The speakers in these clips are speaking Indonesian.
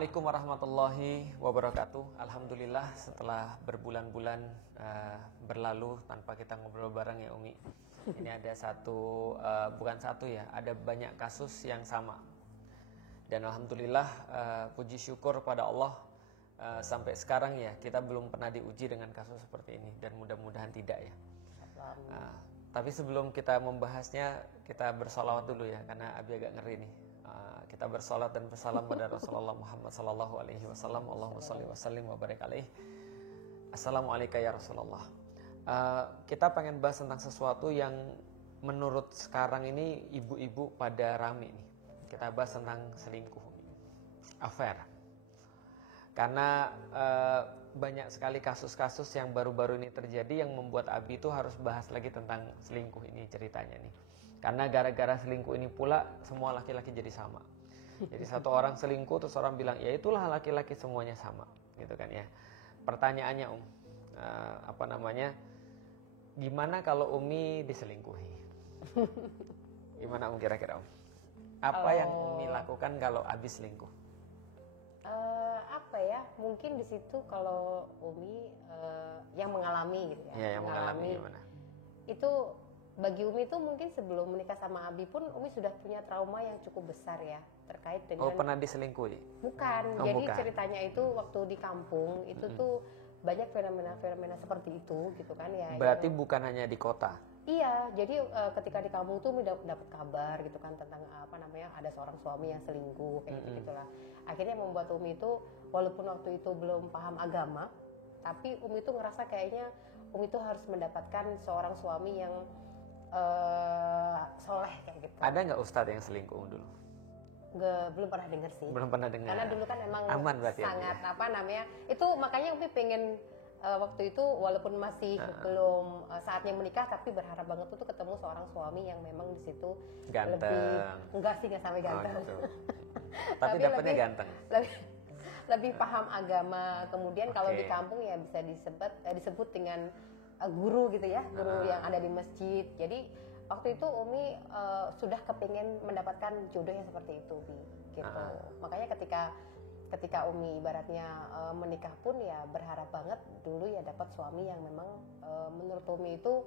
Assalamualaikum warahmatullahi wabarakatuh. Alhamdulillah setelah berbulan-bulan berlalu tanpa kita ngobrol bareng ya Umi. Ini ada bukan satu ya, ada banyak kasus yang sama. Dan Alhamdulillah puji syukur pada Allah sampai sekarang ya kita belum pernah diuji dengan kasus seperti ini dan mudah-mudahan tidak ya. Tapi sebelum kita membahasnya kita bersolawat dulu ya karena Abi agak ngeri nih. Kita bersolat dan bersalam pada Rasulullah Muhammad sallallahu alaihi wasallam. Allahumma shalli wa sallim wa barik alaihi. Assalamualaikum ya Rasulullah. Kita pengen bahas tentang sesuatu yang menurut sekarang ini ibu-ibu pada rame nih. Kita bahas tentang selingkuh, affair. Karena banyak sekali kasus-kasus yang baru-baru ini terjadi yang membuat Abi itu harus bahas lagi tentang selingkuh ini ceritanya nih. Karena gara-gara selingkuh ini pula semua laki-laki jadi sama. Jadi satu orang selingkuh terus orang bilang ya itulah laki-laki semuanya sama, gitu kan ya. Pertanyaannya gimana kalau Umi diselingkuhi? Gimana Umi kira-kira Om? Apa yang Umi lakukan kalau habis selingkuh? Mungkin di situ kalau Umi yang mengalami gitu ya. Ya, yang mengalami gimana? Itu bagi Umi itu mungkin sebelum menikah sama Abi pun Umi sudah punya trauma yang cukup besar ya terkait dengan. Oh, pernah diselingkuhi? Bukan. Jadi ceritanya itu waktu di kampung itu tuh banyak fenomena-fenomena seperti itu gitu kan ya. Berarti bukan hanya di kota? Iya, jadi ketika di kampung tuh dapat kabar gitu kan tentang ada seorang suami yang selingkuh kayak gitu-gitulah. Akhirnya membuat Umi itu walaupun waktu itu belum paham agama, tapi Umi itu ngerasa kayaknya Umi itu harus mendapatkan seorang suami yang soleh kayak gitu. Ada nggak ustadz yang selingkuh dulu? Belum pernah dengar sih. Belum pernah dengar. Karena dulu kan emang aman berarti sangat ya? Itu makanya Umi pengen waktu itu walaupun masih belum saatnya menikah tapi berharap banget tuh ketemu seorang suami yang memang di situ ganteng. Enggak sampai ganteng. Gitu. Tapi dapetnya ganteng. Lebih paham agama. Kemudian kalau di kampung ya bisa disebut dengan guru gitu ya, guru yang ada di masjid. Jadi waktu itu Umi sudah kepingin mendapatkan jodoh yang seperti itu, gitu. Makanya ketika Umi ibaratnya menikah pun ya berharap banget dulu ya dapat suami yang memang menurut Umi itu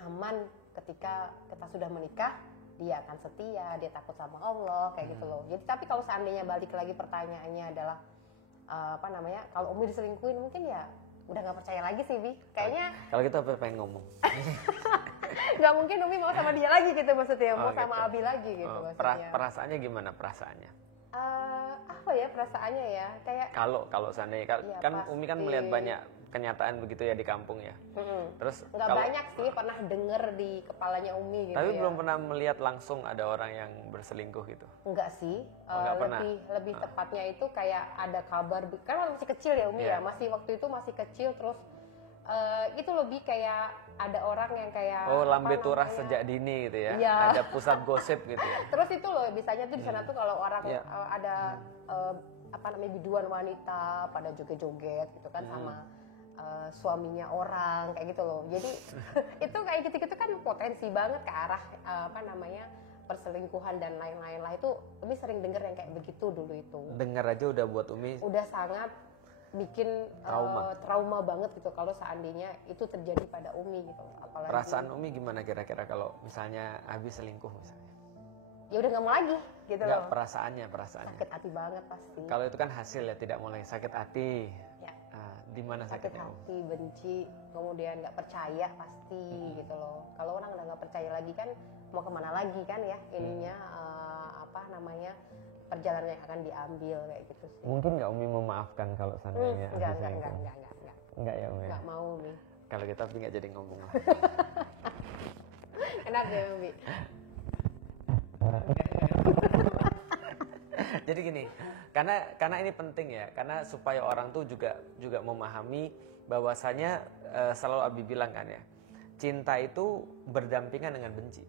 aman ketika kita sudah menikah, dia akan setia, dia takut sama Allah kayak gitu loh. Jadi tapi kalau seandainya balik lagi pertanyaannya adalah kalau Umi diselingkuhin mungkin ya udah nggak percaya lagi sih Bi, kayaknya. Kalau gitu apa pengen ngomong? Nggak mungkin Umi mau sama dia lagi gitu maksudnya, mau gitu. sama Abi lagi gitu maksudnya. Perasaannya gimana perasaannya? Perasaannya ya kayak. Kalau seandainya kan pasti. Umi kan melihat banyak kenyataan begitu ya di kampung ya. Terus nggak banyak sih pernah denger di kepalanya Umi gitu. Tapi ya. belum pernah melihat langsung ada orang yang berselingkuh gitu. Enggak sih. Pernah. Lebih tepatnya itu kayak ada kabar kan masih kecil ya Umi ya. Waktu itu masih kecil terus itu lebih kayak ada orang yang kayak lambe turah sejak dini gitu ya. Iya. Ada pusat gosip gitu ya. Terus itu loh bisanya tuh di sana tuh kalau orang ada biduan wanita pada joget-joget gitu kan sama suaminya orang kayak gitu loh. Jadi itu kayak gitu-gitu kan potensi banget ke arah perselingkuhan dan lain-lain lah. Itu Umi sering denger yang kayak begitu dulu itu. Dengar aja udah buat Umi udah sangat bikin trauma banget gitu kalau seandainya itu terjadi pada Umi gitu. Apalagi perasaan Umi gimana kira-kira kalau misalnya habis selingkuh misalnya? Ya udah nggak mau lagi gitu loh. Perasaannya sakit hati banget pasti. Kalau itu kan hasil ya, tidak mulai sakit hati ya. Di mana sakit sakitnya? Hati, benci, kemudian nggak percaya pasti gitu loh. Kalau orang udah nggak percaya lagi kan mau kemana lagi kan ya ininya perjalanan yang akan diambil kayak gitu sih. Mungkin nggak Umi memaafkan kalau seandainya enggak ya Umi? Nggak mau Umi. Kalau kita Umi nggak jadi ngomong lah. Enak ya Umi. Jadi gini, karena ini penting ya, karena supaya orang tuh juga memahami bahwasanya selalu Abi bilang kan ya, cinta itu berdampingan dengan benci.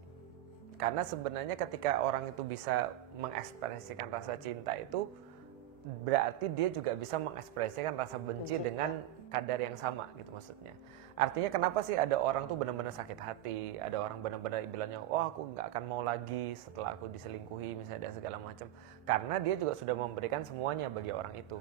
Karena sebenarnya ketika orang itu bisa mengekspresikan rasa cinta itu berarti dia juga bisa mengekspresikan rasa benci dengan kadar yang sama gitu maksudnya. Artinya kenapa sih ada orang tuh benar-benar sakit hati, ada orang benar-benar bilangnya, oh aku nggak akan mau lagi setelah aku diselingkuhi misalnya dan segala macam, karena dia juga sudah memberikan semuanya bagi orang itu.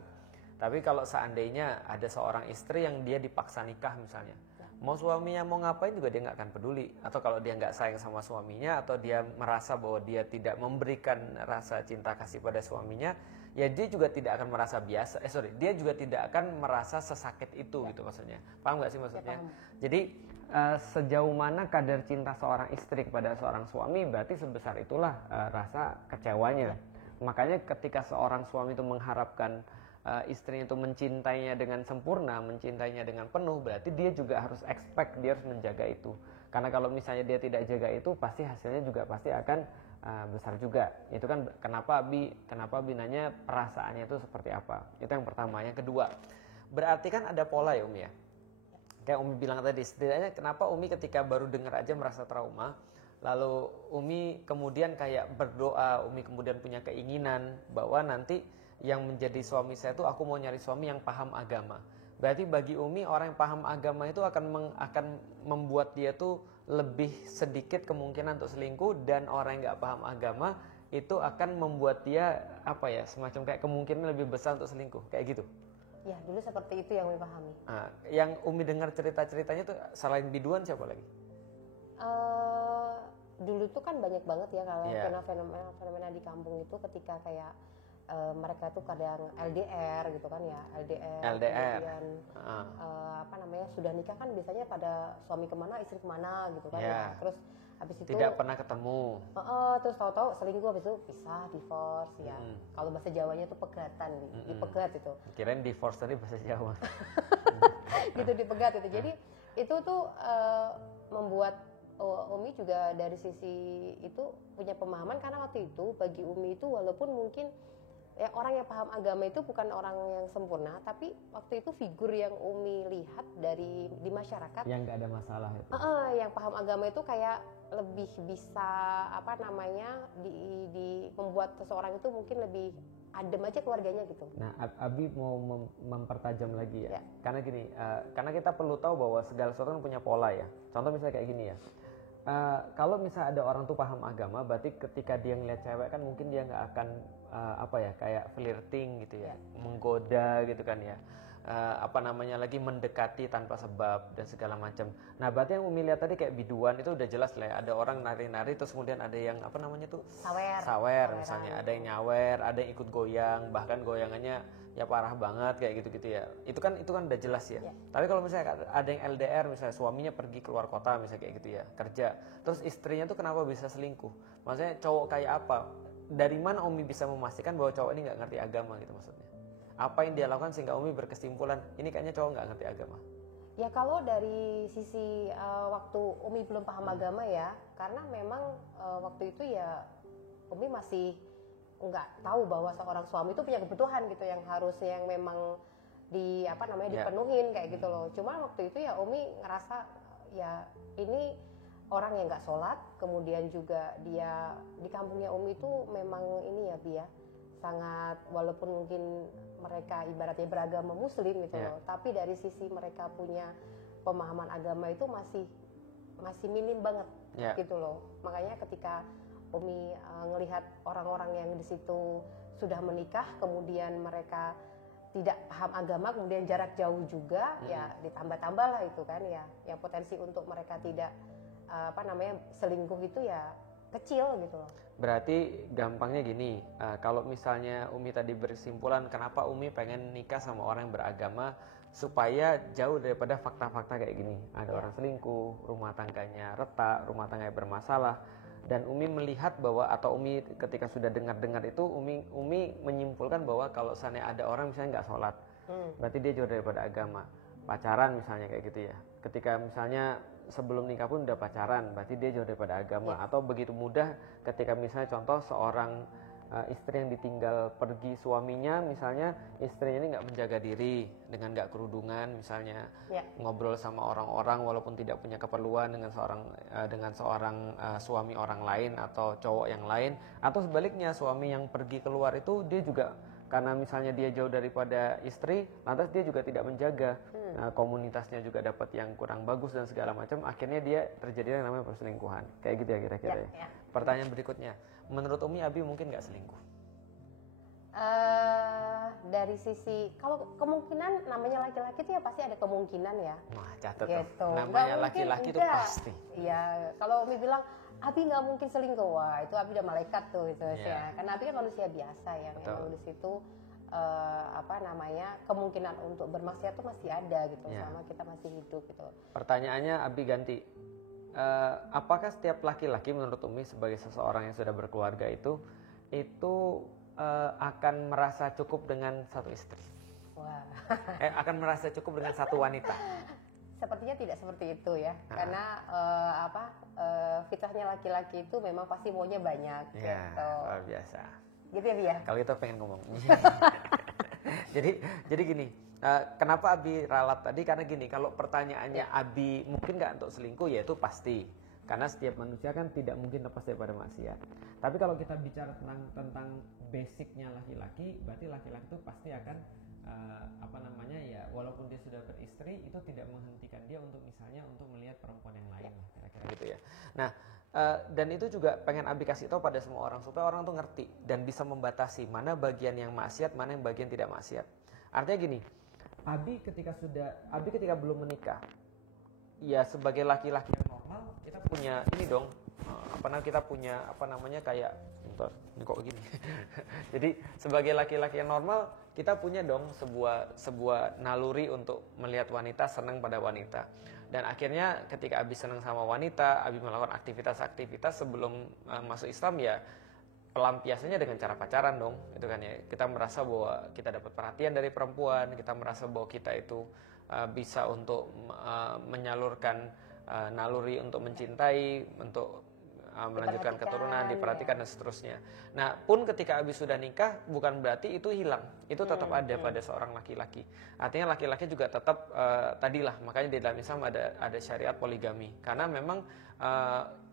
Tapi kalau seandainya ada seorang istri yang dia dipaksa nikah misalnya, mau suaminya mau ngapain juga dia nggak akan peduli. Atau kalau dia nggak sayang sama suaminya, atau dia merasa bahwa dia tidak memberikan rasa cinta kasih pada suaminya, ya dia juga tidak akan merasa biasa. Dia juga tidak akan merasa sesakit itu gitu maksudnya. Paham nggak sih maksudnya? Jadi sejauh mana kadar cinta seorang istri kepada seorang suami, berarti sebesar itulah rasa kecewanya. Makanya ketika seorang suami itu mengharapkan istrinya itu mencintainya dengan sempurna, mencintainya dengan penuh, berarti dia juga harus expect, dia harus menjaga itu. Karena kalau misalnya dia tidak jaga itu, pasti hasilnya juga pasti akan besar juga. Itu kan kenapa Abi nanya perasaannya itu seperti apa. Itu yang pertama. Yang kedua, berarti kan ada pola ya Umi ya. Kayak Umi bilang tadi, setidaknya kenapa Umi ketika baru dengar aja merasa trauma, lalu Umi kemudian kayak berdoa, Umi kemudian punya keinginan bahwa nanti yang menjadi suami saya itu aku mau nyari suami yang paham agama. Berarti bagi Umi orang yang paham agama itu akan membuat dia tuh lebih sedikit kemungkinan untuk selingkuh, dan orang yang nggak paham agama itu akan membuat dia semacam kayak kemungkinan lebih besar untuk selingkuh, kayak gitu. Ya dulu seperti itu yang Umi pahami. Yang Umi dengar cerita-ceritanya tuh selain biduan siapa lagi? Dulu tuh kan banyak banget ya kalau fenomena di kampung itu ketika kayak mereka tuh kadang LDR gitu kan ya, LDR. Kemudian sudah nikah kan biasanya pada suami kemana istri kemana gitu kan ya. Terus habis itu tidak pernah ketemu, terus tahu-tahu selingkuh, habis itu pisah, divorce ya. Kalau bahasa Jawanya itu pegatan, dipegat itu. Kirain divorce tadi bahasa Jawa. Gitu, dipegat itu. Jadi itu tuh membuat Umi juga dari sisi itu punya pemahaman, karena waktu itu bagi Umi itu walaupun mungkin orang yang paham agama itu bukan orang yang sempurna, tapi waktu itu figur yang Umi lihat di masyarakat yang nggak ada masalah itu. Yang paham agama itu kayak lebih bisa membuat seseorang itu mungkin lebih adem aja keluarganya gitu. Nah, Abi mau mempertajam lagi ya. Karena gini, karena kita perlu tahu bahwa segala sesuatu punya pola ya. Contoh misalnya kayak gini ya. Kalau misalnya ada orang tuh paham agama, berarti ketika dia ngeliat cewek kan mungkin dia nggak akan kayak flirting gitu ya, menggoda gitu kan ya, mendekati tanpa sebab dan segala macam. Nah berarti yang Umi lihat tadi kayak biduan itu udah jelas lah ya, ada orang nari-nari terus kemudian ada yang sawer misalnya, ada yang nyawer, ada yang ikut goyang, bahkan goyangannya ya parah banget kayak gitu-gitu ya. Itu kan udah jelas ya. Tapi kalau misalnya ada yang LDR, misalnya suaminya pergi keluar kota misalnya kayak gitu ya, kerja, terus istrinya tuh kenapa bisa selingkuh? Maksudnya cowok kayak apa? Dari mana Umi bisa memastikan bahwa cowok ini nggak ngerti agama gitu maksudnya? Apa yang dia lakukan sehingga Umi berkesimpulan ini kayaknya cowok nggak ngerti agama? Ya kalau dari sisi waktu Umi belum paham agama ya, karena memang waktu itu ya Umi masih nggak tahu bahwa seorang suami itu punya kebutuhan gitu yang memang dipenuhin kayak gitu loh. Cuma waktu itu ya Umi ngerasa ya ini orang yang nggak sholat, kemudian juga dia di kampungnya Umi itu memang ini ya Bi ya, sangat, walaupun mungkin mereka ibaratnya beragama Muslim gitu loh, tapi dari sisi mereka punya pemahaman agama itu masih minim banget gitu loh. Makanya ketika Umi ngelihat orang-orang yang di situ sudah menikah, kemudian mereka tidak paham agama, kemudian jarak jauh juga, ya ditambah-tambah lah itu kan ya, yang potensi untuk mereka tidak selingkuh itu ya kecil gitu loh. Berarti gampangnya gini, kalau misalnya Umi tadi berkesimpulan kenapa Umi pengen nikah sama orang yang beragama supaya jauh daripada fakta-fakta kayak gini, ada orang selingkuh, rumah tangganya retak, rumah tangganya bermasalah, dan Umi melihat bahwa, atau Umi ketika sudah dengar-dengar itu Umi menyimpulkan bahwa kalau misalnya ada orang misalnya nggak sholat, berarti dia jauh daripada agama. Pacaran misalnya kayak gitu ya, ketika misalnya sebelum nikah pun udah pacaran, berarti dia jauh daripada agama. Atau begitu mudah ketika misalnya contoh seorang istri yang ditinggal pergi suaminya, misalnya istrinya ini nggak menjaga diri dengan nggak kerudungan misalnya, ngobrol sama orang-orang walaupun tidak punya keperluan dengan seorang suami orang lain atau cowok yang lain, atau sebaliknya suami yang pergi keluar itu dia juga karena misalnya dia jauh daripada istri, lantas dia juga tidak menjaga komunitasnya juga dapat yang kurang bagus dan segala macam, akhirnya dia terjadi yang namanya perselingkuhan. Kayak gitu ya kira-kira ya. Pertanyaan berikutnya, menurut Umi, Abi mungkin nggak selingkuh? Dari sisi, kalau kemungkinan namanya laki-laki itu ya pasti ada kemungkinan ya. Wah, catat gitu. namanya laki-laki itu pasti. Iya, kalau Umi bilang Abi nggak mungkin selingkuh, wah itu Abi udah malaikat tuh itu ya. Karena Abi kan manusia biasa ya, memang di situ kemungkinan untuk bermaksiat tuh masih ada gitu, selama kita masih hidup gitu. Pertanyaannya Abi ganti, apakah setiap laki-laki menurut Umi sebagai seseorang yang sudah berkeluarga itu akan merasa cukup dengan satu istri? Wah. Akan merasa cukup dengan satu wanita? Sepertinya tidak seperti itu ya, karena fitrahnya laki-laki itu memang pasti maunya banyak gitu. Luar biasa. Gitu ya Bia? Kalau itu pengen ngomong. jadi gini, kenapa Abi ralat tadi? Karena gini, kalau pertanyaannya Abi mungkin nggak untuk selingkuh, ya itu pasti. Karena setiap manusia kan tidak mungkin lepas daripada maksiat. Tapi kalau kita bicara tentang basicnya laki-laki, berarti laki-laki itu pasti akan walaupun dia sudah beristri, itu tidak menghentikan dia untuk misalnya untuk melihat perempuan yang lain lah, kira-kira gitu ya. Nah, dan itu juga pengen Abi kasih tahu pada semua orang supaya orang tuh ngerti dan bisa membatasi mana bagian yang maksiat, mana yang bagian tidak maksiat. Artinya gini, Abi ketika belum menikah, ya sebagai laki-laki yang normal, kita punya ini dong, kita punya kayak ini kok gini. Jadi sebagai laki-laki yang normal, kita punya dong sebuah naluri untuk melihat wanita, senang pada wanita. Dan akhirnya ketika Abi senang sama wanita, Abi melakukan aktivitas-aktivitas sebelum masuk Islam, ya pelampiasannya dengan cara pacaran dong, itu kan ya. Kita merasa bahwa kita dapat perhatian dari perempuan, kita merasa bahwa kita itu bisa untuk menyalurkan naluri untuk mencintai, untuk melanjutkan keturunan, diperhatikan dan seterusnya. Nah, pun ketika Abi sudah nikah, bukan berarti itu hilang. Itu tetap ada pada seorang laki-laki. Artinya laki-laki juga tetap makanya di dalam Islam ada syariat poligami. Karena memang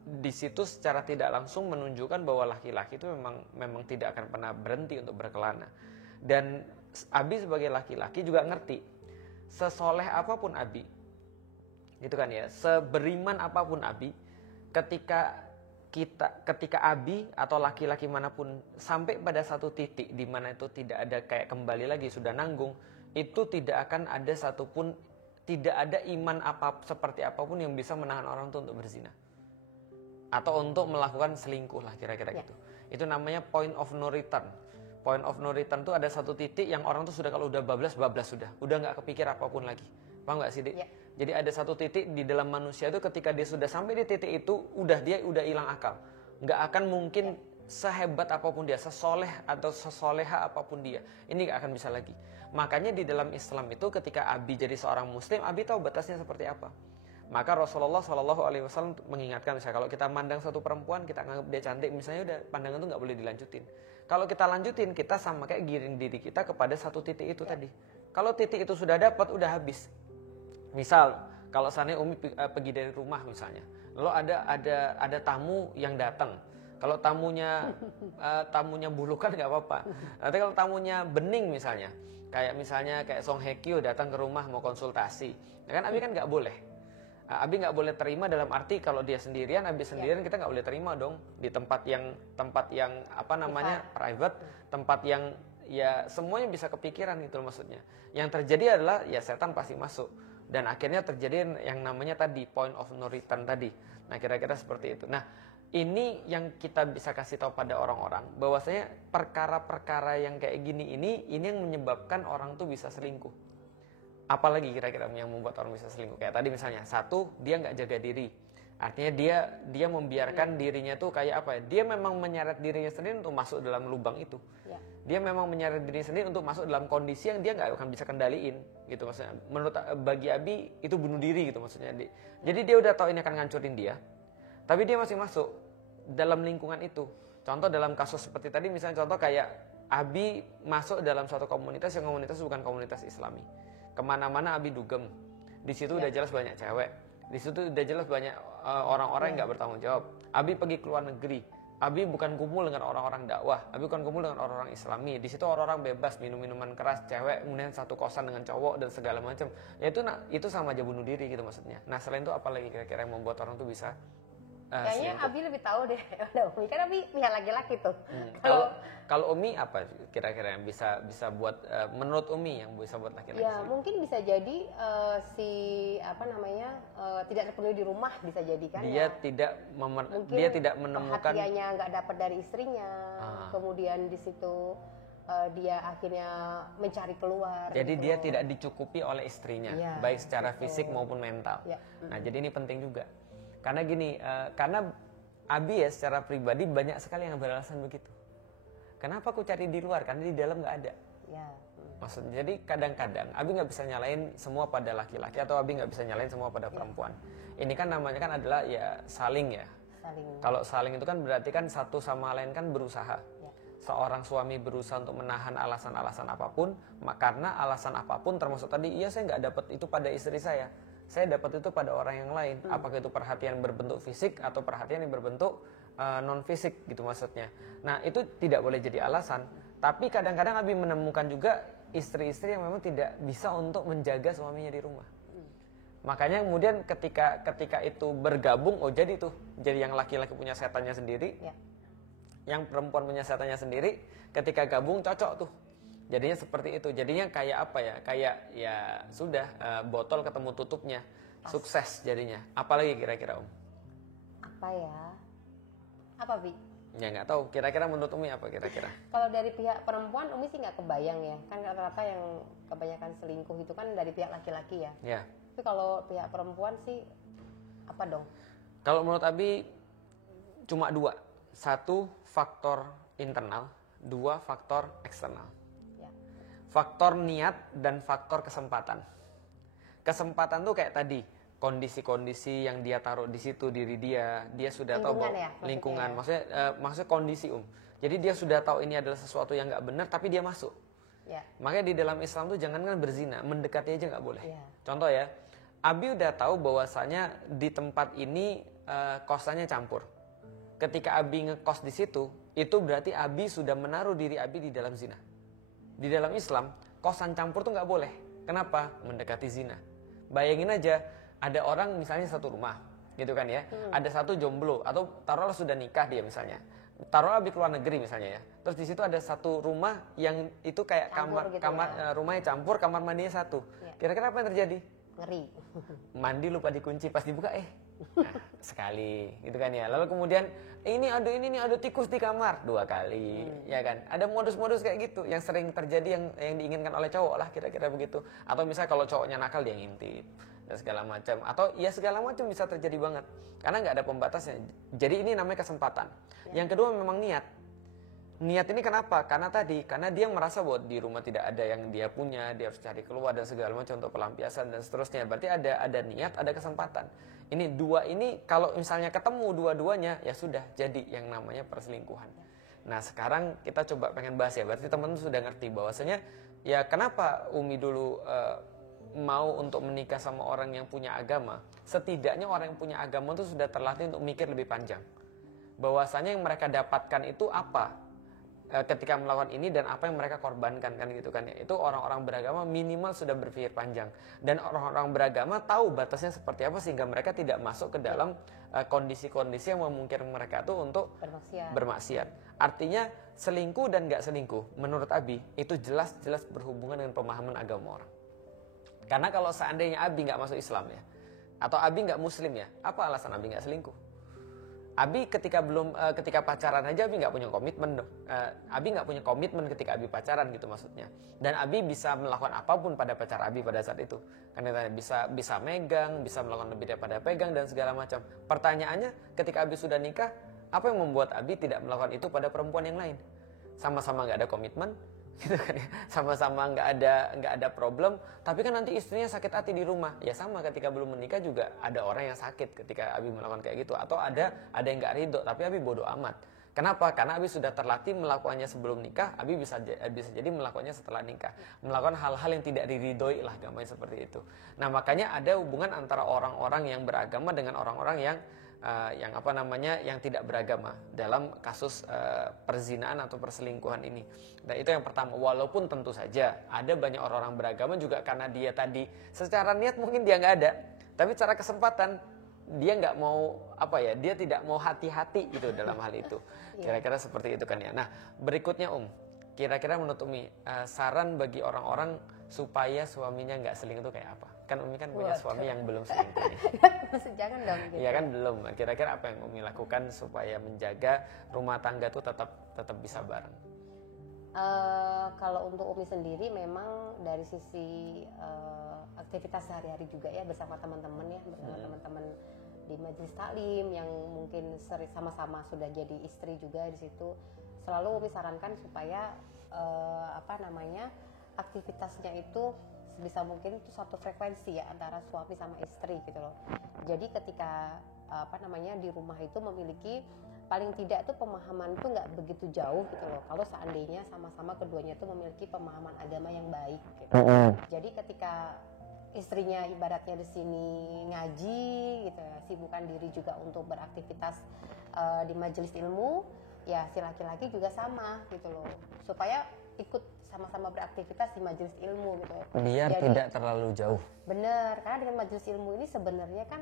di situ secara tidak langsung menunjukkan bahwa laki-laki itu memang tidak akan pernah berhenti untuk berkelana. Dan Abi sebagai laki-laki juga ngerti, sesoleh apapun Abi, itu kan ya, seberiman apapun Abi, ketika Abi atau laki-laki manapun sampai pada satu titik di mana itu tidak ada kayak kembali lagi, sudah nanggung, itu tidak akan ada satupun, tidak ada iman seperti apapun yang bisa menahan orang itu untuk berzina atau untuk melakukan selingkuh lah, kira-kira gitu. Itu namanya point of no return. Point of no return itu ada satu titik yang orang tuh sudah, kalau udah bablas sudah nggak kepikir apapun lagi. Paham nggak sih, Dik? Jadi ada satu titik di dalam manusia itu, ketika dia sudah sampai di titik itu, dia udah hilang akal. Nggak akan mungkin sehebat apapun dia, sesoleh atau sesoleha apapun dia, ini nggak akan bisa lagi. Makanya di dalam Islam itu, ketika Abi jadi seorang Muslim, Abi tahu batasnya seperti apa. Maka Rasulullah SAW mengingatkan, misalnya kalau kita mandang satu perempuan, kita anggap dia cantik, misalnya udah pandangan itu nggak boleh dilanjutin. Kalau kita lanjutin, kita sama kayak giring diri kita kepada satu titik itu tadi. Kalau titik itu sudah dapat, udah habis. Misal, kalau seandainya Umi pergi dari rumah misalnya, lalu ada tamu yang datang. Kalau tamunya bulukan nggak apa-apa. Nanti kalau tamunya bening misalnya kayak Song Hye Kyo datang ke rumah mau konsultasi, ya kan Abi kan nggak boleh. Abi nggak boleh terima dalam arti kalau dia sendirian, Abi sendirian, kita nggak boleh terima dong di tempat yang private, tempat yang ya semuanya bisa kepikiran gitu maksudnya. Yang terjadi adalah ya setan pasti masuk. Dan akhirnya terjadi yang namanya tadi point of no return tadi. Nah, kira-kira seperti itu. Nah, ini yang kita bisa kasih tahu pada orang-orang, bahwasanya perkara-perkara yang kayak gini ini yang menyebabkan orang tuh bisa selingkuh. Apalagi kira-kira yang membuat orang bisa selingkuh? Kayak tadi misalnya, satu, dia nggak jaga diri. Artinya dia membiarkan dirinya tuh kayak apa ya? Dia memang menyeret dirinya sendiri untuk masuk dalam lubang itu. Dia memang menyeret dirinya sendiri untuk masuk dalam kondisi yang dia nggak akan bisa kendaliin, gitu maksudnya. Bagi Abi itu bunuh diri gitu maksudnya. Jadi dia udah tahu ini akan ngancurin dia, tapi dia masih masuk dalam lingkungan itu. Contoh dalam kasus seperti tadi, misalnya contoh kayak Abi masuk dalam suatu komunitas yang komunitas bukan komunitas Islami. Kemana-mana Abi dugem. Di situ udah jelas banyak cewek. Di situ udah jelas banyak orang-orang yang nggak bertanggung jawab. Abi pergi ke luar negeri. Abi bukan kumpul dengan orang-orang dakwah, Abi bukan kumpul dengan orang-orang Islami. Di situ orang-orang bebas minum minuman keras, cewek kemudian satu kosan dengan cowok dan segala macam. Ya itu sama aja bunuh diri gitu maksudnya. Nah selain itu apa lagi kira-kira yang membuat orang tuh bisa kayaknya selingkuh? Abi lebih tahu deh. Umi kan Abi pihak laki-laki tuh. Kalau Umi apa kira-kira yang bisa buat menurut Umi yang bisa buat laki-laki? Ya mungkin bisa jadi tidak terpenuhi di rumah, bisa jadi kan Dia ya. dia tidak menemukan perhatiannya nggak dapat dari istrinya, kemudian di situ dia akhirnya mencari keluar. Jadi gitu. dia tidak dicukupi oleh istrinya, Ya, baik secara betul. fisik maupun mental. Ya. Nah, jadi ini penting juga. Karena gini, karena Abi ya secara pribadi banyak sekali yang beralasan begitu. Kenapa aku cari di luar? Karena di dalam nggak ada. Ya. Maksudnya, jadi kadang-kadang Abi nggak bisa nyalain semua pada laki-laki atau Abi nggak bisa nyalain semua pada perempuan. Ini kan namanya kan adalah ya saling ya. Kalau saling itu kan berarti kan satu sama lain kan berusaha. Ya. Seorang suami berusaha untuk menahan alasan-alasan apapun, karena alasan apapun termasuk tadi, iya saya nggak dapat itu pada istri saya dapat itu pada orang yang lain. Apakah itu perhatian berbentuk fisik atau perhatian yang berbentuk non fisik gitu maksudnya. Nah itu tidak boleh jadi alasan. Tapi kadang-kadang Abi menemukan juga istri-istri yang memang tidak bisa untuk menjaga suaminya di rumah. Makanya kemudian ketika itu bergabung, jadi yang laki-laki punya setannya sendiri, yang perempuan punya setannya sendiri, ketika gabung cocok tuh. Jadinya seperti itu. Jadinya kayak apa ya? Kayak ya sudah botol ketemu tutupnya. Sukses jadinya. Apalagi kira-kira Apa ya? Apa Bi? Ya nggak tahu. Kira-kira menurut Umi apa kira-kira? Kalau dari pihak perempuan Umi sih nggak kebayang ya. Kan rata-rata yang kebanyakan selingkuh itu kan dari pihak laki-laki ya. Ya. Tapi kalau pihak perempuan sih apa dong? Kalau menurut Abi cuma dua. Satu faktor internal, dua faktor eksternal. Faktor niat dan faktor kesempatan. Kesempatan tuh kayak tadi, kondisi-kondisi yang dia taruh di situ diri dia sudah tahu bahwa lingkungan, maksudnya kondisi Jadi dia sudah tahu ini adalah sesuatu yang nggak benar, tapi dia masuk. Makanya di dalam Islam tuh jangankan berzina, mendekati aja nggak boleh. Contoh ya, Abi udah tahu bahwasanya di tempat ini kosannya campur. Ketika Abi ngekos di situ, itu berarti Abi sudah menaruh diri Abi di dalam zina. Di dalam Islam, kosan campur tuh nggak boleh. Kenapa? Mendekati zina. Bayangin aja, ada orang misalnya satu rumah, gitu kan ya. Ada satu jomblo, atau taruhlah sudah nikah dia misalnya. Taruhlah di luar negeri misalnya ya. Terus di situ ada satu rumah yang itu kayak rumahnya campur, kamar mandinya satu. Kira-kira apa yang terjadi? Ngeri. Mandi lupa dikunci, pas dibuka nah, sekali gitu kan ya. Lalu kemudian ini ada tikus di kamar 2 kali, ya kan. Ada modus-modus kayak gitu yang sering terjadi yang diinginkan oleh cowok lah kira-kira begitu. Atau misalnya kalau cowoknya nakal dia ngintip dan segala macam. Atau ya segala macam bisa terjadi banget karena nggak ada pembatasnya. Jadi ini namanya kesempatan. Yang kedua memang niat. Niat ini kenapa? Karena dia merasa bahwa di rumah tidak ada yang dia punya, dia harus cari keluar dan segala macam untuk pelampiasan dan seterusnya. Berarti ada niat, ada kesempatan. Ini dua ini kalau misalnya ketemu dua-duanya ya sudah jadi yang namanya perselingkuhan. Nah sekarang kita coba pengen bahas ya. Berarti teman-teman sudah ngerti bahwasanya ya kenapa Umi dulu mau untuk menikah sama orang yang punya agama. Setidaknya orang yang punya agama itu sudah terlatih untuk mikir lebih panjang. Bahwasanya yang mereka dapatkan itu apa ketika melakukan ini dan apa yang mereka korbankan kan gitu kan ya. Itu orang-orang beragama minimal sudah berpikir panjang dan orang-orang beragama tahu batasnya seperti apa sehingga mereka tidak masuk ke dalam kondisi-kondisi yang memungkinkan mereka tuh untuk bermaksiat. Artinya selingkuh dan nggak selingkuh menurut Abi itu jelas-jelas berhubungan dengan pemahaman agama orang. Karena kalau seandainya Abi nggak masuk Islam ya atau Abi nggak Muslim ya, apa alasan Abi nggak selingkuh? Abi ketika pacaran aja Abi nggak punya komitmen dong. Abi nggak punya komitmen ketika Abi pacaran gitu maksudnya. Dan Abi bisa melakukan apapun pada pacar Abi pada saat itu. Karena bisa megang, bisa melakukan lebih daripada pegang dan segala macam. Pertanyaannya ketika Abi sudah nikah, apa yang membuat Abi tidak melakukan itu pada perempuan yang lain? Sama-sama nggak ada komitmen, gitu kan ya. Sama-sama nggak ada problem, tapi kan nanti istrinya sakit hati di rumah. Ya sama ketika belum menikah juga ada orang yang sakit ketika Abi melakukan kayak gitu, atau ada yang nggak ridho tapi Abi bodoh amat. Kenapa? Karena Abi sudah terlatih melakukannya sebelum nikah, Abi bisa jadi melakukannya setelah nikah, melakukan hal-hal yang tidak diridhoi lah, gamanya seperti itu. Nah makanya ada hubungan antara orang-orang yang beragama dengan orang-orang yang yang apa namanya, yang tidak beragama dalam kasus perzinaan atau perselingkuhan ini. Dan itu yang pertama. Walaupun tentu saja ada banyak orang-orang beragama juga karena dia tadi secara niat mungkin dia nggak ada, tapi secara kesempatan dia nggak mau apa ya, dia tidak mau hati-hati gitu dalam hal itu. Kira-kira seperti itu kan ya. Nah berikutnya kira-kira menurut Umi saran bagi orang-orang supaya suaminya nggak selingkuh itu kayak apa? Kan Umi kan punya suami yang belum selingkuh nih. Jangan dong gitu. Iya kan belum. Kira-kira apa yang Umi lakukan supaya menjaga rumah tangga tuh tetap bisa bareng? Kalau untuk Umi sendiri memang dari sisi aktivitas sehari-hari juga ya bersama teman-teman ya, bersama teman-teman di majelis taklim yang mungkin sama-sama sudah jadi istri juga di situ, selalu Umi sarankan supaya aktivitasnya itu sebisa mungkin itu satu frekuensi ya antara suami sama istri gitu loh. Jadi ketika di rumah itu memiliki paling tidak tuh pemahaman tuh nggak begitu jauh gitu loh. Kalau seandainya sama-sama keduanya tuh memiliki pemahaman agama yang baik gitu. Jadi ketika istrinya ibaratnya di sini ngaji gitu ya, sibukkan diri juga untuk beraktivitas di majelis ilmu, ya si laki-laki juga sama gitu loh. Supaya ikut sama-sama beraktivitas di majelis ilmu gitu. Biar jadi, tidak terlalu jauh. Bener, karena dengan majelis ilmu ini sebenarnya kan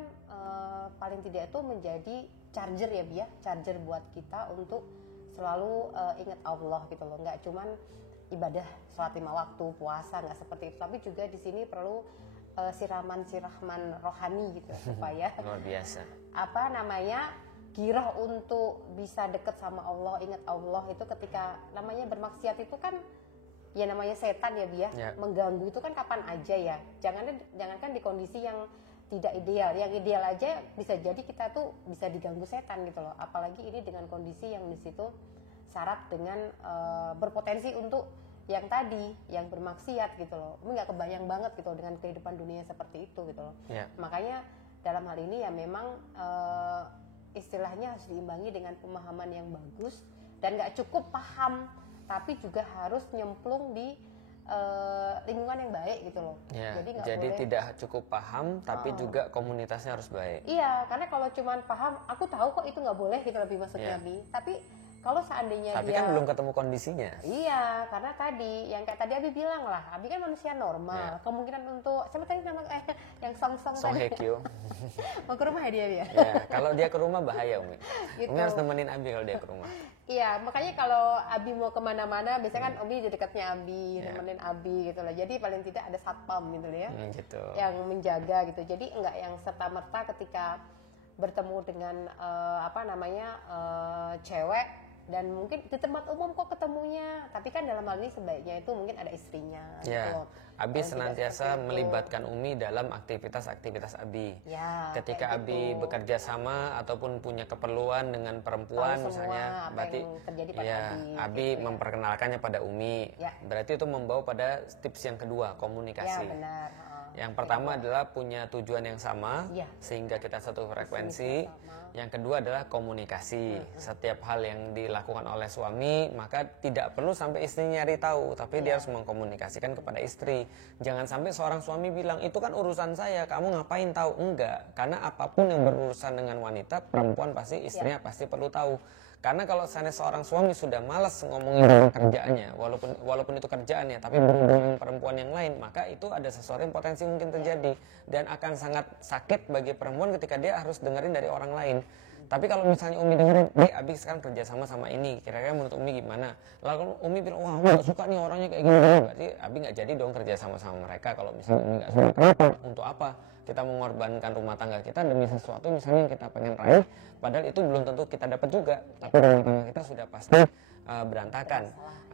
paling tidak itu menjadi charger ya Bia, charger buat kita untuk selalu ingat Allah gitu loh. Nggak cuman ibadah sholat 5 waktu, puasa, nggak seperti itu, tapi juga di sini perlu siraman rohani gitu supaya luar biasa. Girah untuk bisa deket sama Allah, ingat Allah itu ketika namanya bermaksiat itu kan ya namanya setan ya Bia, mengganggu itu kan kapan aja ya. Jangankan di kondisi yang tidak ideal, yang ideal aja bisa jadi kita tuh bisa diganggu setan gitu loh. Apalagi ini dengan kondisi yang di situ syarat dengan berpotensi untuk yang tadi, yang bermaksiat gitu loh. Ini nggak kebayang banget gitu dengan kehidupan dunia seperti itu gitu loh. Makanya dalam hal ini ya memang istilahnya harus diimbangi dengan pemahaman yang bagus dan nggak cukup paham, tapi juga harus nyemplung di lingkungan yang baik gitu loh. Jadi tidak cukup paham, tapi juga komunitasnya harus baik. Iya, karena kalau cuman paham, aku tahu kok itu nggak boleh gitu lebih maksudnya Bi. Tapi kalau seandainya tapi kan belum ketemu kondisinya. Iya, karena tadi yang kayak tadi Abi bilang lah, Abi kan manusia normal. Kemungkinan untuk siapa tadi nama yang Song Hye Kyo. Mau ke rumah ya dia. Ya, kalau dia ke rumah bahaya Umi. Gitu. Umi harus nemenin Abi kalau dia ke rumah. Iya, makanya kalau Abi mau kemana-mana, biasanya kan Umi di dekatnya Abi, nemenin Abi gitu loh. Jadi paling tidak ada satpam gitu loh ya, gitu. Yang menjaga gitu. Jadi enggak yang serta-merta ketika bertemu dengan cewek dan mungkin di tempat umum kok ketemunya, tapi kan dalam hal ini sebaiknya itu mungkin ada istrinya. Gitu. Abi senantiasa melibatkan Umi dalam aktivitas-aktivitas Abi. Ketika Abi bekerja sama ataupun punya keperluan dengan perempuan misalnya, berarti Abi memperkenalkannya pada Umi. Berarti itu membawa pada tips yang kedua, komunikasi. Benar. Yang pertama adalah punya tujuan yang sama sehingga kita satu frekuensi. Yang kedua adalah komunikasi. Setiap hal yang dilakukan oleh suami maka tidak perlu sampai istri nyari tahu, tapi dia harus mengkomunikasikan kepada istri. Jangan sampai seorang suami bilang itu kan urusan saya, kamu ngapain tahu? Enggak, karena apapun yang berurusan dengan wanita, perempuan pasti istrinya pasti perlu tahu. Karena kalau seorang suami sudah malas ngomongin tentang kerjaannya, walaupun itu kerjaannya, tapi berhubungan dengan perempuan yang lain, maka itu ada sesuatu yang potensi mungkin terjadi dan akan sangat sakit bagi perempuan ketika dia harus dengerin dari orang lain. Tapi kalau misalnya Umi dengerin, Abi sekarang kerja sama ini, kira-kira menurut Umi gimana? Lalu Umi bilang, wah Umi gak suka nih orangnya kayak gini, berarti Abi gak jadi dong kerja sama mereka. Kalau misalnya Umi gak suka, kenapa? Untuk apa? Kita mengorbankan rumah tangga kita demi sesuatu misalnya yang kita pengen raih, padahal itu belum tentu kita dapat juga, tapi rumah tangga kita sudah pasti berantakan.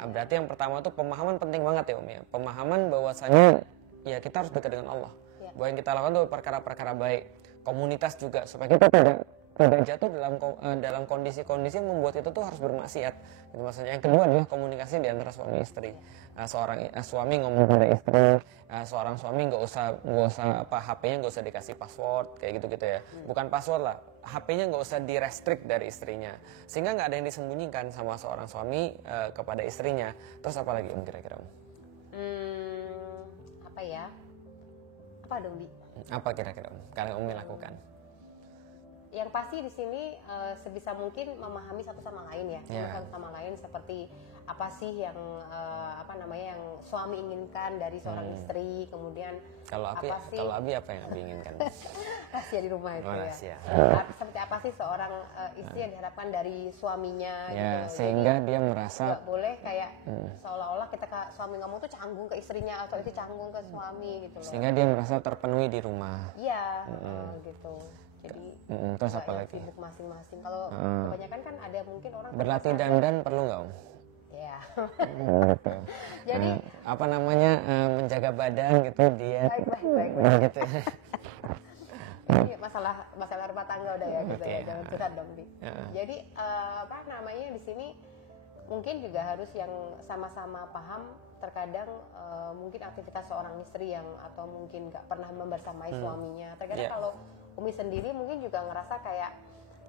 Berarti yang pertama tuh pemahaman penting banget ya Umi ya. Pemahaman bahwasanya ya kita harus dekat dengan Allah. Bahwa yang kita lakukan tuh perkara-perkara baik. Komunitas juga supaya kita tidak jatuh dalam kondisi-kondisi yang membuat itu tuh harus bermaksiat. Itu maksudnya. Yang kedua adalah komunikasi di antara suami istri. Seorang suami ngomong pada istri, seorang suami nggak usah HP-nya nggak usah dikasih password kayak gitu ya. Bukan password lah, HP-nya nggak usah direstrik dari istrinya, sehingga nggak ada yang disembunyikan sama seorang suami kepada istrinya. Terus apa lagi kira-kira? Apa ya? Apa dong Bi? Apa kira-kira kalian Umi lakukan? yang pasti di sini sebisa mungkin memahami satu sama lain ya, satu sama lain seperti apa sih yang yang suami inginkan dari seorang istri, kemudian kalau Abi apa yang Abi inginkan? Rahasia di rumah itu ya. Seperti apa sih seorang istri yang diharapkan dari suaminya gitu. Sehingga jadi, dia merasa nggak boleh kayak seolah-olah ketika suami ngomong tuh canggung ke istrinya atau itu canggung ke suami gitu loh. Sehingga dia merasa terpenuhi di rumah. Iya, gitu. Jadi terus apa lagi? Sibuk masing-masing. Kalau kebanyakan kan ada mungkin orang berlatih dandan perlu nggak Om? Ya. Gitu. Jadi menjaga badan gitu dia. Baik. Gitu. Ini masalah rumah tangga udah ya gitu ya. Jangan curhat dong, Di. Jadi di sini mungkin juga harus yang sama-sama paham. Terkadang mungkin aktivitas seorang istri yang atau mungkin nggak pernah membersamai suaminya. Terkadang kalau Umi sendiri mungkin juga ngerasa kayak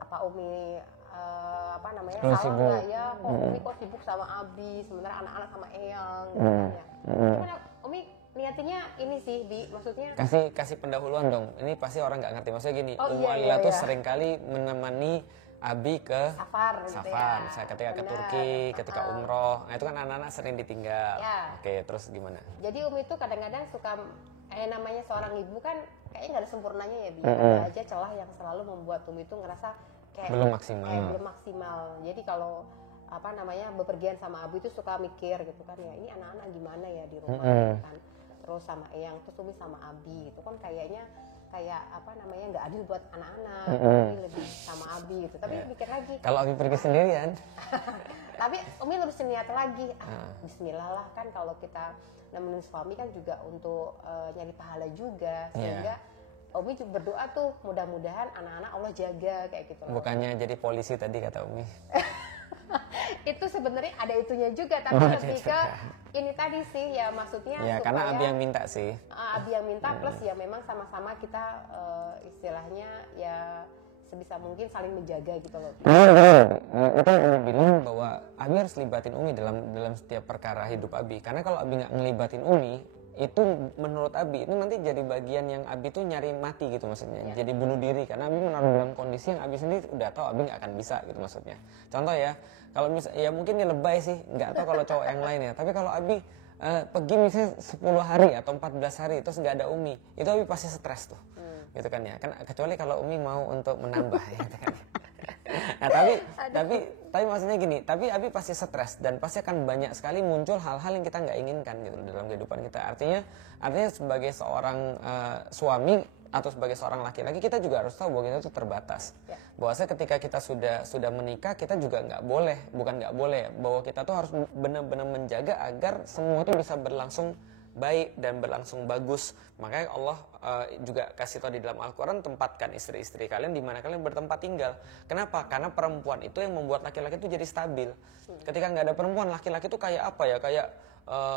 apa Umi salah nggak ya, kok Umi kok sibuk sama Abi sementara anak-anak sama Eyang gitu ya. Cuman Umi niatinya ini sih, Bi, maksudnya kasih pendahuluan dong. Ini pasti orang nggak ngerti, maksudnya gini. Alila tuh sering kali menemani Abi ke safar gitu saya ketika ke Turki, ketika umroh. Nah itu kan anak-anak sering ditinggal. Oke, terus gimana? Jadi Umi tuh kadang-kadang suka namanya seorang ibu kan kayaknya nggak ada sempurnanya ya, Bi. Ada aja celah yang selalu membuat Umi tuh ngerasa kayak belum maksimal. Jadi kalau bepergian sama Abi itu suka mikir gitu kan ya, ini anak-anak gimana ya di rumah gitu kan. Terus sama Eyang, terus Umi sama Abi gitu kan kayaknya nggak adil buat anak-anak. Umi lebih sama Abi gitu. Tapi mikir lagi. Kalau Abi pergi sendirian. Tapi Umi lebih niat lagi. Bismillah lah, kan kalau kita nemenin suami kan juga untuk nyari pahala juga, sehingga Umi juga berdoa tuh mudah-mudahan anak-anak Allah jaga kayak gitu. Bukannya jadi polisi tadi kata Umi. Itu sebenarnya ada itunya juga, tapi lebih ke ini tadi sih ya, maksudnya karena Abi yang minta sih. Abi yang minta plus ya memang sama-sama kita istilahnya ya sebisa mungkin saling menjaga gitu loh. Itu Umi bilang bahwa Abi harus libatin Umi dalam setiap perkara hidup Abi. Karena kalau Abi nggak ngelibatin Umi, itu menurut Abi itu nanti jadi bagian yang Abi tuh nyari mati gitu maksudnya. Jadi bunuh diri karena Abi menaruh dalam kondisi yang Abi sendiri udah tahu Abi nggak akan bisa gitu maksudnya. Contoh ya, kalau ya mungkin ini lebay sih, nggak tahu kalau cowok yang lain ya. Tapi kalau Abi pergi misalnya 10 hari atau 14 hari terus nggak ada Umi, itu Abi pasti stres tuh. Gitu kan ya. Kan kecuali kalau Umi mau untuk menambah gitu kan. Nah, tapi maksudnya gini, tapi Abi pasti stres dan pasti akan banyak sekali muncul hal-hal yang kita nggak inginkan gitu dalam kehidupan kita. Artinya sebagai seorang suami atau sebagai seorang laki-laki kita juga harus tahu bahwa kita itu terbatas. Bahwasanya ketika kita sudah menikah kita juga bukan nggak boleh, bahwa kita tuh harus benar-benar menjaga agar semua itu bisa berlangsung baik dan berlangsung bagus. Makanya Allah juga kasih tahu di dalam Al-Quran, tempatkan istri-istri kalian di mana kalian bertempat tinggal. Kenapa? Karena perempuan itu yang membuat laki-laki itu jadi stabil. Ketika nggak ada perempuan, laki-laki itu kayak apa ya? Kayak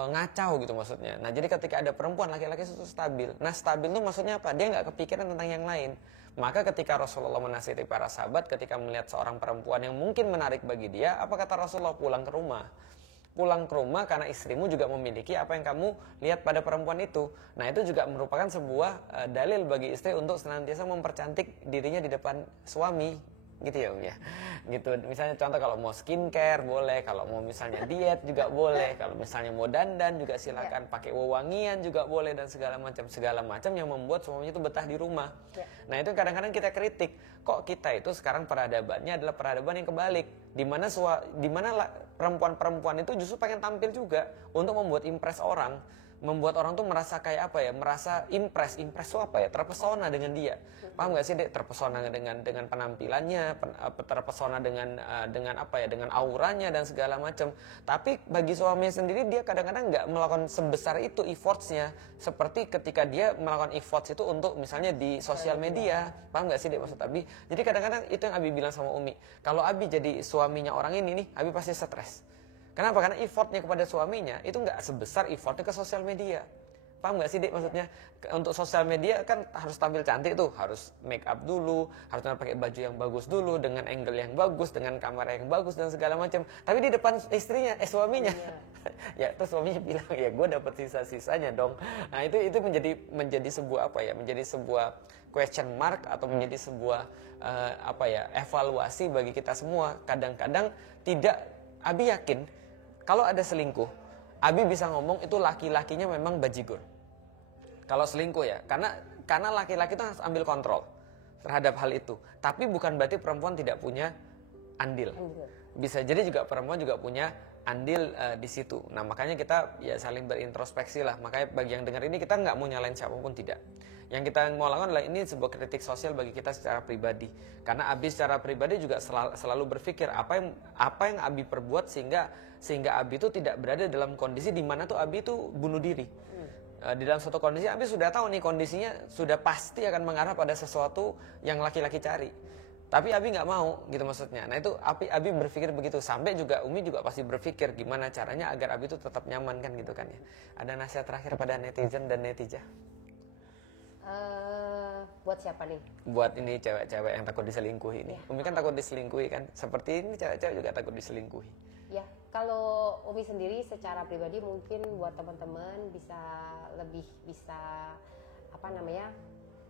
ngacau gitu maksudnya. Nah jadi ketika ada perempuan, laki-laki itu stabil. Nah stabil itu maksudnya apa? Dia nggak kepikiran tentang yang lain. Maka ketika Rasulullah menasihati para sahabat ketika melihat seorang perempuan yang mungkin menarik bagi dia, apa kata Rasulullah? Pulang ke rumah karena istrimu juga memiliki apa yang kamu lihat pada perempuan itu. Nah itu juga merupakan sebuah dalil bagi istri untuk senantiasa mempercantik dirinya di depan suami. Gitu ya Om ya. Gitu. Misalnya contoh kalau mau skincare boleh, kalau mau misalnya diet juga boleh, kalau misalnya mau dandan juga silakan, pakai wewangian juga boleh dan segala macam yang membuat suaminya itu betah di rumah. Nah itu kadang-kadang kita kritik, kok kita itu sekarang peradabannya adalah peradaban yang kebalik, di mana perempuan-perempuan itu justru pengen tampil juga untuk membuat impress orang. Membuat orang tuh merasa kayak apa ya, merasa impress itu apa ya, terpesona dengan dia. Paham gak sih Dek? Terpesona dengan penampilannya, terpesona dengan apa ya, dengan auranya dan segala macam. Tapi bagi suaminya sendiri dia kadang-kadang nggak melakukan sebesar itu effortsnya, seperti ketika dia melakukan efforts itu untuk misalnya di sosial media. Paham gak sih Dek maksud Abi? Jadi kadang-kadang itu yang Abi bilang sama Umi, kalau Abi jadi suaminya orang ini nih, Abi pasti stres. Kenapa? Karena effortnya kepada suaminya itu nggak sebesar effortnya ke sosial media. Paham nggak sih, Dek, maksudnya? Untuk sosial media kan harus tampil cantik tuh, harus make up dulu, harus pakai baju yang bagus dulu, dengan angle yang bagus, dengan kamera yang bagus dan segala macam. Tapi di depan istrinya, suaminya, ya terus suaminya bilang, ya gue dapet sisa-sisanya dong. Nah itu menjadi sebuah apa ya? Menjadi sebuah question mark atau menjadi sebuah evaluasi bagi kita semua. Kadang-kadang tidak, Abi yakin kalau ada selingkuh, Abi bisa ngomong itu laki-lakinya memang bajigur. Kalau selingkuh ya, karena laki-laki itu harus ambil kontrol terhadap hal itu. Tapi bukan berarti perempuan tidak punya andil. Bisa jadi juga perempuan juga punya andil di situ. Nah makanya kita ya saling berintrospeksi lah. Makanya bagi yang dengar ini kita nggak mau nyalain siapapun, tidak. Yang kita mau lakukan adalah ini sebuah kritik sosial bagi kita secara pribadi. Karena Abi secara pribadi juga selalu berpikir apa yang Abi perbuat sehingga Abi itu tidak berada dalam kondisi di mana tuh Abi itu bunuh diri. Di dalam suatu kondisi Abi sudah tahu nih kondisinya sudah pasti akan mengarah pada sesuatu yang laki-laki cari. Tapi Abi nggak mau gitu maksudnya. Nah itu Abi berpikir begitu. Sampai juga Umi juga pasti berpikir gimana caranya agar Abi itu tetap nyaman kan gitu kan ya. Ada nasihat terakhir pada netizen dan netijah? Buat siapa nih? Buat ini cewek-cewek yang takut diselingkuhi ini. Ya. Umi kan takut diselingkuhi kan. Seperti ini cewek-cewek juga takut diselingkuhi. Ya, kalau Umi sendiri secara pribadi mungkin buat teman-teman bisa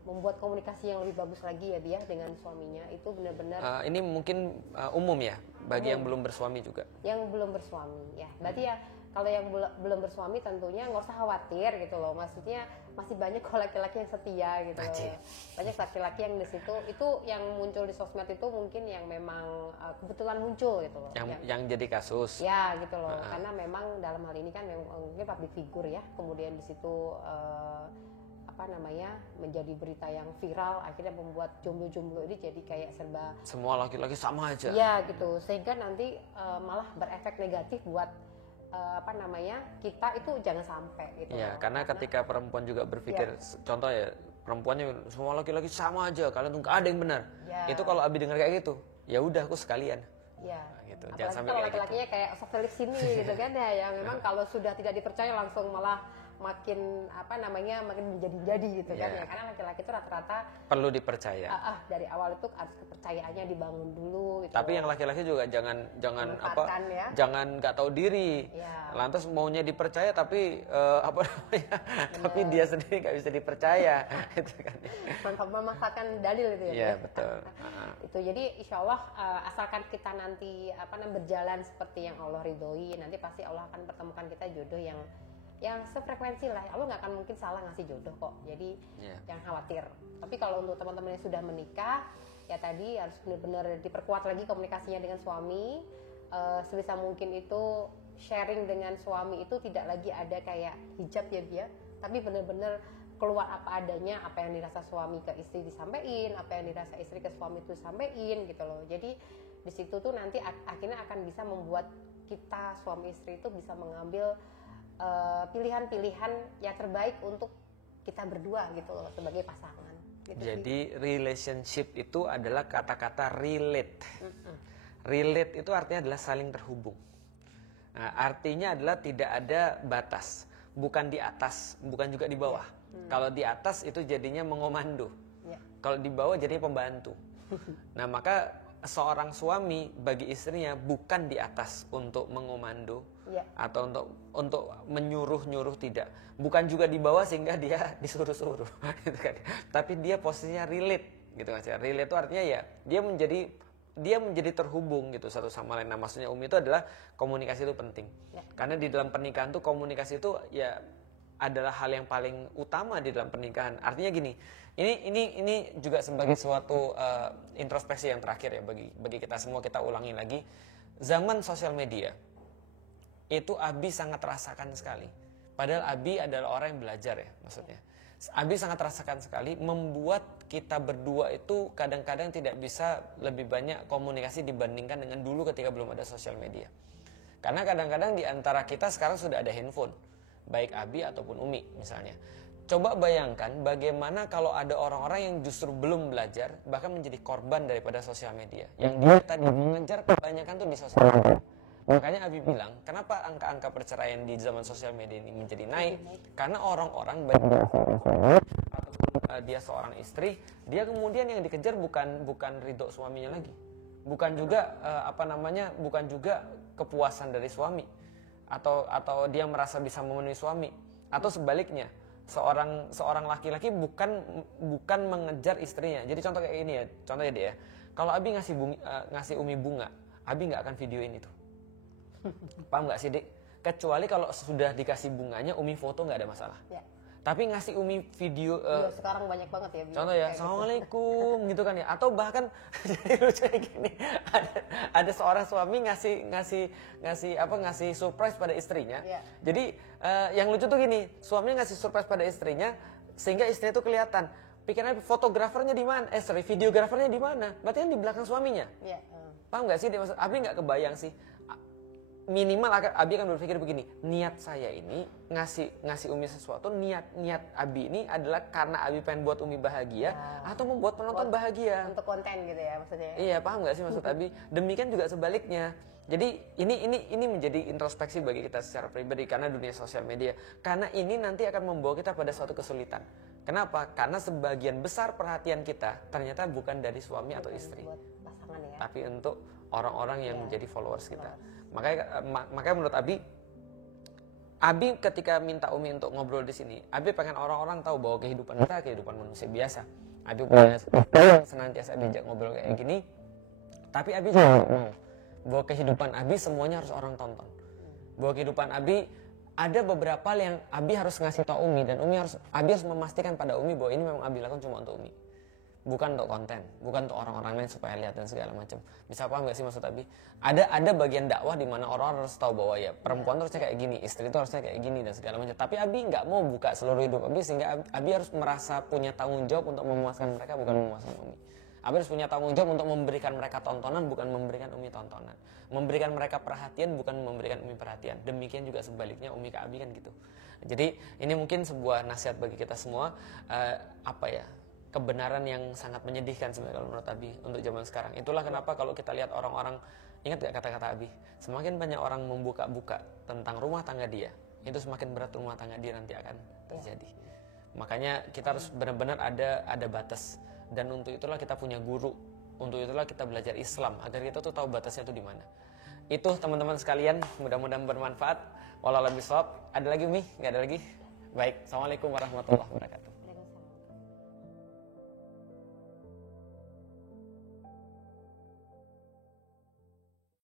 membuat komunikasi yang lebih bagus lagi ya dia dengan suaminya. Itu benar-benar ini mungkin umum ya bagi yang belum bersuami juga. Yang belum bersuami ya. Berarti ya kalau yang belum bersuami tentunya nggak usah khawatir gitu loh. Maksudnya masih banyak kok laki-laki yang setia gitu loh. Banyak laki-laki yang di situ itu yang muncul di sosmed itu mungkin yang memang kebetulan muncul gitu loh. Yang jadi kasus. Ya gitu loh. Karena memang dalam hal ini kan memang mungkin public figure ya. Kemudian di situ menjadi berita yang viral, akhirnya membuat jomblo-jomblo ini jadi kayak serba semua laki-laki sama aja. Ya gitu. Sehingga nanti malah berefek negatif buat kita itu jangan sampai gitu. Ya, karena ketika perempuan juga berpikir, contoh ya, perempuannya semua laki-laki sama aja, kalian tuh gak ada yang benar. Ya. Itu kalau Abi dengar kayak gitu, ya udah aku sekalian. Ya. Nah, gitu. Apalagi jangan sampai kalau laki-lakinya gitu. Kayak Felix sini gitu kan ya, yang memang kalau sudah tidak dipercaya langsung malah makin menjadi-jadi gitu kan ya. Karena laki-laki itu rata-rata perlu dipercaya. Dari awal itu harus kepercayaannya dibangun dulu gitu. Tapi yang laki-laki juga jangan ya. Jangan nggak tahu diri. Ya. Lantas maunya dipercaya tapi tapi dia sendiri nggak bisa dipercaya itu kan. Memanfaatkan dalil itu ya. Iya, betul. Itu jadi insyaallah asalkan kita nanti berjalan seperti yang Allah ridhoi, nanti pasti Allah akan pertemukan kita jodoh yang sefrekuensi lah. Allah nggak akan mungkin salah ngasih jodoh kok. Jadi jangan khawatir. Tapi kalau untuk teman-teman yang sudah menikah, ya tadi harus benar-benar diperkuat lagi komunikasinya dengan suami. Sebisa mungkin itu sharing dengan suami itu tidak lagi ada kayak hijab ya dia, tapi benar-benar keluar apa adanya, apa yang dirasa suami ke istri disampaikan, apa yang dirasa istri ke suami itu disampaikan gitu loh. Jadi di situ tuh nanti akhirnya akan bisa membuat kita suami istri itu bisa mengambil pilihan-pilihan yang terbaik untuk kita berdua gitu loh sebagai pasangan. Gitu. Jadi relationship itu adalah kata-kata relate. Relate itu artinya adalah saling terhubung. Nah, artinya adalah tidak ada batas, bukan di atas, bukan juga di bawah. Kalau di atas itu jadinya mengomando. Kalau di bawah jadinya pembantu. Nah, maka seorang suami bagi istrinya bukan di atas untuk mengomando atau untuk menyuruh-nyuruh, tidak. Bukan juga di bawah sehingga dia disuruh-suruh gitu kan. Tapi dia posisinya relate gitu kan. Relate itu artinya ya dia menjadi terhubung gitu satu sama lain. Nah, maksudnya Umi itu adalah komunikasi itu penting. Karena di dalam pernikahan tuh komunikasi itu ya adalah hal yang paling utama di dalam pernikahan. Artinya gini, ini juga sebagai suatu introspeksi yang terakhir ya bagi kita semua, kita ulangi lagi. Zaman sosial media itu Abi sangat rasakan sekali. Padahal Abi adalah orang yang belajar ya, maksudnya. Abi sangat rasakan sekali membuat kita berdua itu kadang-kadang tidak bisa lebih banyak komunikasi dibandingkan dengan dulu ketika belum ada sosial media. Karena kadang-kadang di antara kita sekarang sudah ada handphone, baik Abi ataupun Umi misalnya. Coba bayangkan bagaimana kalau ada orang-orang yang justru belum belajar, bahkan menjadi korban daripada sosial media. Yang dia tadi mengejar kebanyakan tuh di sosial media. Makanya Abi bilang, kenapa angka-angka perceraian di zaman sosial media ini menjadi naik? Karena orang-orang baik dia seorang istri, dia kemudian yang dikejar bukan ridho suaminya lagi, bukan juga bukan juga kepuasan dari suami, atau dia merasa bisa memenuhi suami, atau sebaliknya seorang laki-laki bukan mengejar istrinya. Jadi contoh kayak ini ya, contohnya dia, kalau Abi ngasih Umi bunga, Abi nggak akan videoin itu. Paham nggak sih, Dek? Kecuali kalau sudah dikasih bunganya, Umi foto nggak ada masalah. Ya. Tapi ngasih Umi video, sekarang banyak banget ya. Contoh ya, Assalamualaikum gitu kan ya. Atau bahkan jadi lucu kayak gini. Ada seorang suami ngasih surprise pada istrinya. Ya. Jadi yang lucu tuh gini, suaminya ngasih surprise pada istrinya sehingga istrinya tuh kelihatan. Pikirannya fotografernya di mana? Videografernya di mana? Berarti kan di belakang suaminya. Ya. Paham nggak sih? Maksud Abi nggak kebayang sih. Minimal Abi akan berpikir begini, niat saya ini ngasih Umi sesuatu, niat Abi ini adalah karena Abi pengen buat Umi bahagia atau membuat penonton bahagia. Untuk konten gitu ya maksudnya. Iya, paham nggak sih maksud Abi? Demikian juga sebaliknya. Jadi ini menjadi introspeksi bagi kita secara pribadi karena dunia sosial media. Karena ini nanti akan membawa kita pada suatu kesulitan. Kenapa? Karena sebagian besar perhatian kita ternyata bukan dari suami atau istri, pasangan ya, tapi untuk orang-orang yang menjadi followers kita. Makanya menurut Abi ketika minta Umi untuk ngobrol di sini, Abi pengen orang-orang tahu bahwa kehidupan kita kehidupan manusia biasa. Abi pengen senantiasa diajak ngobrol kayak gini, tapi Abi juga mau bahwa kehidupan Abi semuanya harus orang tonton. Bahwa kehidupan Abi ada beberapa hal yang Abi harus ngasih tahu Umi, dan Abi harus memastikan pada Umi bahwa ini memang Abi lakukan cuma untuk Umi. Bukan untuk konten, bukan untuk orang-orang lain supaya lihat dan segala macam. Bisa paham gak sih maksud Abi? Ada bagian dakwah di mana orang harus tahu bahwa ya perempuan harusnya kayak gini, istri itu harusnya kayak gini dan segala macam. Tapi Abi nggak mau buka seluruh hidup Abi sehingga Abi harus merasa punya tanggung jawab untuk memuaskan mereka, bukan memuaskan Umi. Abi harus punya tanggung jawab untuk memberikan mereka tontonan, bukan memberikan Umi tontonan. Memberikan mereka perhatian, bukan memberikan Umi perhatian. Demikian juga sebaliknya Umi ke Abi kan gitu. Jadi ini mungkin sebuah nasihat bagi kita semua, kebenaran yang sangat menyedihkan sebenarnya kalau menurut Abi untuk zaman sekarang. Itulah kenapa kalau kita lihat orang-orang, ingat gak kata-kata Abi, semakin banyak orang membuka-buka tentang rumah tangga dia, itu semakin berat rumah tangga dia nanti akan terjadi. Makanya kita harus benar-benar ada batas, dan untuk itulah kita punya guru, untuk itulah kita belajar Islam agar kita tuh tahu batasnya itu di mana. Itu teman-teman sekalian, mudah-mudahan bermanfaat. Wallahu a'lam bishawab. Ada lagi Umi? Nggak ada lagi? Baik, Assalamualaikum warahmatullahi wabarakatuh.